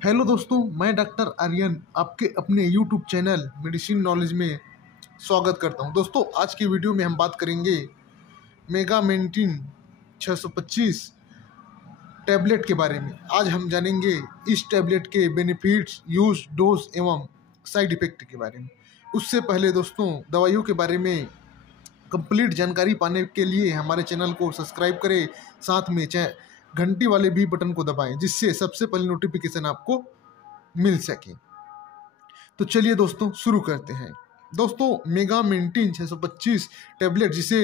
Hello दोस्तों, मैं doctor Aryan आपके अपने यूट्यूब चैनल मेडिसिन नॉलेज में स्वागत करता हूं। दोस्तों, आज की वीडियो में हम बात करेंगे मेगामेंटिन 625 टैबलेट के बारे में। आज हम जानेंगे इस टैबलेट के बेनिफिट्स, यूज, डोज एवं साइड इफेक्ट के बारे में। उससे पहले दोस्तों, दवाइयों के बारे में कंप्लीट जानकारी पाने के लिए हमारे चैनल को सब्सक्राइब करें, साथ में घंटी वाले भी बटन को दबाएं, जिससे सबसे पहले नोटिफिकेशन आपको मिल सके। तो चलिए दोस्तों, शुरू करते हैं। दोस्तों, मेगामेंटिन 625 टैबलेट जिसे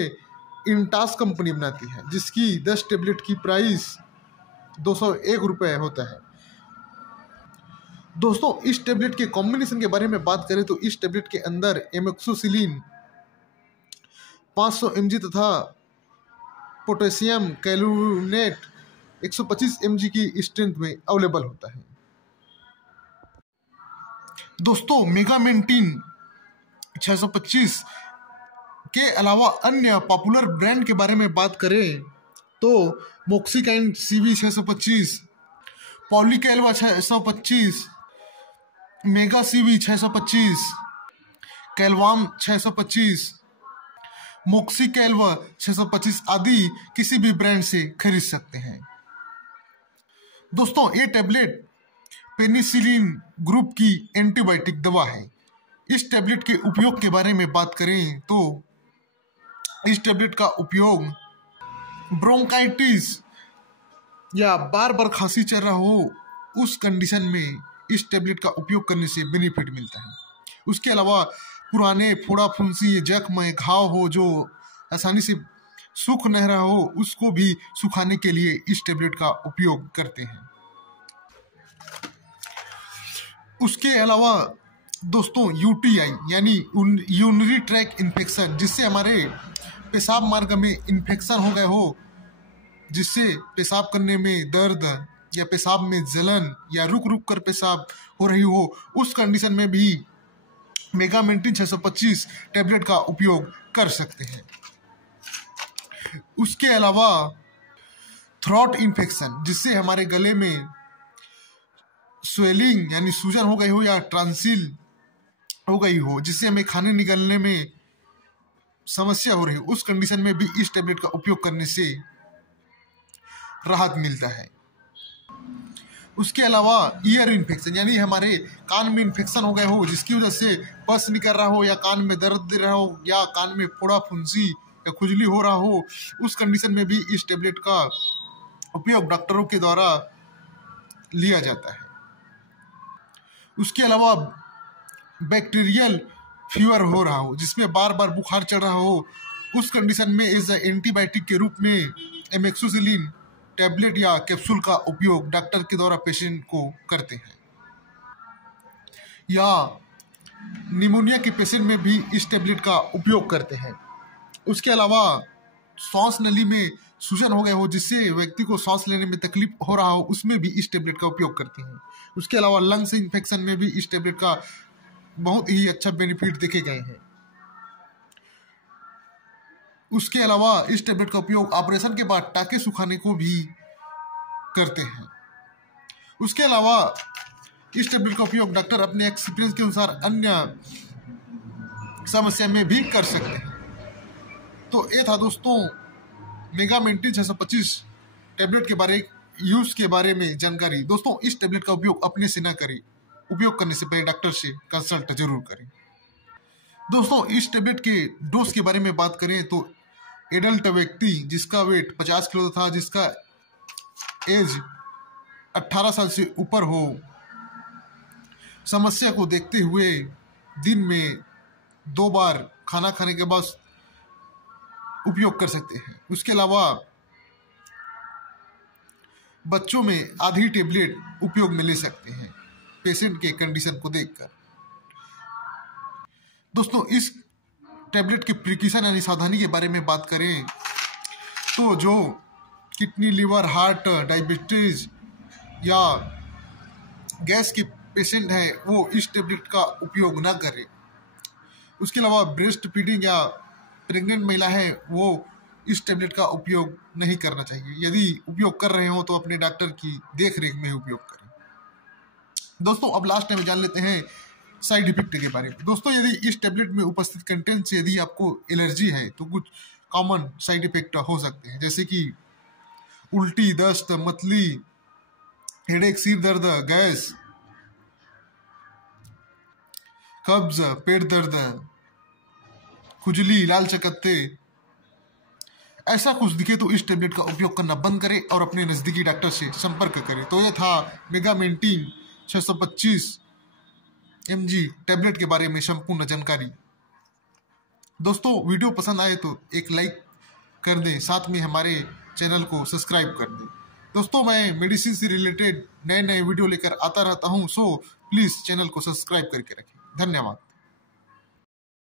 इंटास कंपनी बनाती है, जिसकी 10 टैबलेट की प्राइस 201 रुपये होता है। दोस्तों, इस टैबलेट के कॉम्बिनेशन के बारे में बात करें तो इस टैबलेट के अंदर एमोक्सिसिलिन 500 mg तथा पोटेशियम कैलुनेट 125 mg की स्ट्रेंथ में अवेलेबल होता है। दोस्तों, मेगामेंटिन 625 के अलावा अन्य पॉपुलर ब्रांड के बारे में बात करें तो मोक्सिकाइन CV 625, पॉलीकैलवा 625, मेगा CV 625, कैलवाम 625, मोक्सिकैलवा 625 आदि किसी भी ब्रांड से खरीद सकते हैं। दोस्तों, ये टैबलेट पेनिसिलिन ग्रुप की एंटीबायोटिक दवा है। इस टैबलेट के उपयोग के बारे में बात करें तो इस टैबलेट का उपयोग ब्रोंकाइटिस या बार बार खांसी चल रहा हो, उस कंडीशन में इस टैबलेट का उपयोग करने से बेनिफिट मिलता है। उसके अलावा पुराने फोड़ा फुंसी, जख्म, घाव हो जो आसानी से सूख नहीं रहा हो, उसको भी सुखाने के लिए इस टैबलेट का उपयोग करते हैं। उसके अलावा दोस्तों, UTI यानी यूरिनरी ट्रैक इन्फेक्शन, जिससे हमारे पेशाब मार्ग में इन्फेक्शन हो गए हो, जिससे पेशाब करने में दर्द या पेशाब में जलन या रुक रुक कर पेशाब हो रही हो, उस कंडीशन में भी मेगामेंटिन 625 टैबलेट का उपयोग कर सकते हैं। उसके अलावा थ्रोट इन्फेक्शन, जिससे हमारे गले में स्वेलिंग यानी सूजन हो गई हो या ट्रांसिल हो गई हो, जिससे हमें खाने निकलने में समस्या हो रही हो, उस कंडीशन में भी इस टैबलेट का उपयोग करने से राहत मिलता है। उसके अलावा ईयर इन्फेक्शन यानी हमारे कान में इन्फेक्शन हो गए हो, जिसकी वजह से पस निकल रहा हो या कान में दर्द दे रहा हो या कान में फोड़ा फुंसी या खुजली हो रहा हो, उस कंडीशन में भी इस टैबलेट का उपयोग डॉक्टरों के द्वारा लिया जाता है। उसके अलावा बैक्टीरियल फीवर हो रहा हो, जिसमें बार बार बुखार चढ़ रहा हो, उस कंडीशन में एज एंटीबायोटिक के रूप में एमोक्सिसिलिन टैबलेट या कैप्सूल का उपयोग डॉक्टर के द्वारा पेशेंट को करते हैं। या निमोनिया के पेशेंट में भी इस टैबलेट का उपयोग करते हैं। उसके अलावा सांस नली में सूजन हो गए हो, जिससे व्यक्ति को सांस लेने में तकलीफ हो रहा हो, उसमें भी इस टैबलेट का उपयोग करते हैं। उसके अलावा लंग्स इन्फेक्शन में भी इस टैबलेट का बहुत ही अच्छा बेनिफिट देखे गए हैं। उसके अलावा इस टैबलेट का उपयोग ऑपरेशन के बाद टाके सुखाने को भी करते हैं। उसके अलावा इस टैबलेट का उपयोग डॉक्टर अपने एक्सपीरियंस के अनुसार अन्य समस्या में भी कर सकते हैं। तो ये था दोस्तों मेगामेंटिन 625 टैबलेट के बारे यूज के बारे में जानकारी। दोस्तों, इस टैबलेट का उपयोग अपने से न करें, उपयोग करने से पहले डॉक्टर से कंसल्ट जरूर करें। दोस्तों, इस टैबलेट के डोज के बारे में बात करें तो एडल्ट व्यक्ति जिसका वेट 50 किलो था, जिसका एज 18 साल से ऊपर हो, समस्या को देखते हुए दिन में 2 बार खाना खाने के बाद उपयोग कर सकते हैं। उसके अलावा बच्चों में आधी टेबलेट उपयोग में ले सकते हैं पेशेंट के कंडीशन को देखकर। दोस्तों, इस टैबलेट के प्रिकॉशन यानी सावधानी के बारे में बात करें तो जो किडनी, लिवर, हार्ट, डायबिटीज या गैस के पेशेंट हैं वो इस टैबलेट का उपयोग ना करें। उसके अलावा ब्रेस्ट फीडिंग या प्रेग्नेंट महिला है वो इस टैबलेट का उपयोग नहीं करना चाहिए। यदि उपयोग कर रहे हो तो अपने डॉक्टर की देख रेख में उपयोग करें। दोस्तों अब लास्ट में जान लेते हैं साइड इफेक्ट के बारे में। दोस्तों यदि इस टेबलेट में उपस्थित कंटेंट से यदि आपको एलर्जी है तो कुछ कॉमन साइड इफेक्ट हो सकते हैं, जैसे कि उल्टी, दस्त, मतली, हेडेक, सिर दर्द, गैस, कब्ज, पेट दर्द, खुजली, लाल चकत्ते। ऐसा कुछ दिखे तो इस टेबलेट का उपयोग करना बंद करें और अपने नजदीकी डॉक्टर से संपर्क करें। तो यह था मेगामेंटीन 625 mg टेबलेट के बारे में संपूर्ण जानकारी। दोस्तों वीडियो पसंद आए तो एक लाइक कर दें, साथ में हमारे चैनल को सब्सक्राइब कर दें। दोस्तों मैं मेडिसिन से रिलेटेड नए नए वीडियो लेकर आता रहता हूं, सो प्लीज़ चैनल को सब्सक्राइब करके रखें। धन्यवाद।